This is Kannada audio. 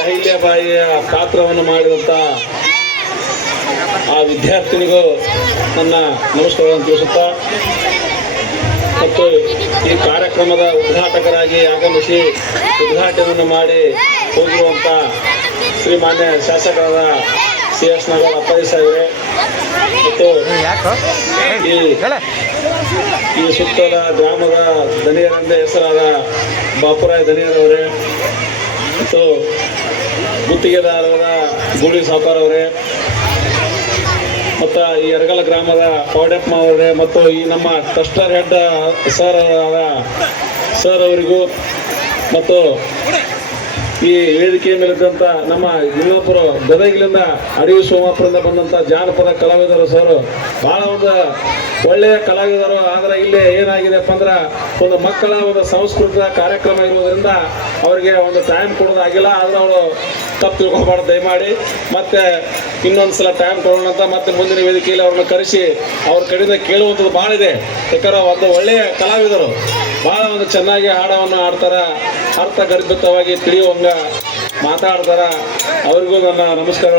ಅಹಿಲ್ಯಬಾಯಿಯ ಪಾತ್ರವನ್ನು ಮಾಡಿದಂಥ ಆ ವಿದ್ಯಾರ್ಥಿನಿಗೂ ನನ್ನ ನಮಸ್ಕಾರವನ್ನು ತಿಳಿಸುತ್ತಾ ಮತ್ತು ಈ ಕಾರ್ಯಕ್ರಮದ ಉದ್ಘಾಟಕರಾಗಿ ಆಗಮಿಸಿ ಉದ್ಘಾಟನೆಯನ್ನು ಮಾಡಿ ಹೋಗಿರುವಂಥ ಶ್ರೀಮಾನ್ಯ ಶಾಸಕರಾದ CS ನಗರ ಅಪ್ಪಾಜಿ ಸಾಹೇಬ್ರೆ ಮತ್ತು ಈ ಸುತ್ತಲ ಗ್ರಾಮದ ದನಿಯರೆಂದೇ ಹೆಸರಾದ ಬಾಪುರಾಯ ದನಿಯರವರೇ ಮತ್ತು ಗುತ್ತಿಗೆದಾರರ ಗೂಳಿ ಸಾವುಕಾರ ಅವರೇ ಮತ್ತು ಈ ಯರಗಲ ಗ್ರಾಮದ ಪೌಡಪ್ಪ ಅವರೇ ಮತ್ತು ಈ ನಮ್ಮ ಟ್ರಸ್ಟರ್ ಹೆಡ್ ಸರ್ ಅವರಿಗೂ ಮತ್ತು ಈ ವೇದಿಕೆಯ ಮೇಲಿದ್ದಂಥ ನಮ್ಮ ಇನ್ನೊಬ್ಬರು ಗದಗಿಲಿಂದ ಅಡವಿ ಸೋಮಾಪುರದಿಂದ ಬಂದಂಥ ಜಾನಪದ ಕಲಾವಿದರು ಸರ್ ಭಾಳ ಒಂದು ಒಳ್ಳೆಯ ಕಲಾವಿದರು. ಆದರೆ ಇಲ್ಲಿ ಏನಾಗಿದೆಪ್ಪ ಅಂದ್ರೆ ಒಂದು ಮಕ್ಕಳ ಒಂದು ಸಾಂಸ್ಕೃತಿಕ ಕಾರ್ಯಕ್ರಮ ಇರುವುದರಿಂದ ಅವರಿಗೆ ಒಂದು ಟೈಮ್ ಕೊಡೋದಾಗಿಲ್ಲ. ಆದರೆ ಅವಳು ತಪ್ಪು ತಿಳ್ಕೊಬಾರ್ದು ದಯಮಾಡಿ. ಮತ್ತೆ ಇನ್ನೊಂದು ಸಲ ಟೈಮ್ ಕೊಡೋಣ ಅಂತ ಮತ್ತೆ ಮುಂದಿನ ವೇದಿಕೆಯಲ್ಲಿ ಅವ್ರನ್ನ ಕರೆಸಿ ಅವ್ರ ಕಡೆಯಿಂದ ಕೇಳುವಂಥದ್ದು ಭಾಳ ಇದೆ. ಯಾಕಂದ್ರೆ ಒಂದು ಒಳ್ಳೆಯ ಕಲಾವಿದರು ಭಾಳ ಒಂದು ಚೆನ್ನಾಗಿ ಹಾಡವನ್ನು ಆಡ್ತಾರೆ, ಅರ್ಥಗರ್ಭಿತವಾಗಿ ತಿಳಿಯುವಂಗ ಮಾತಾಡ್ತಾರೆ. ಅವರಿಗೂ ನನ್ನ ನಮಸ್ಕಾರ.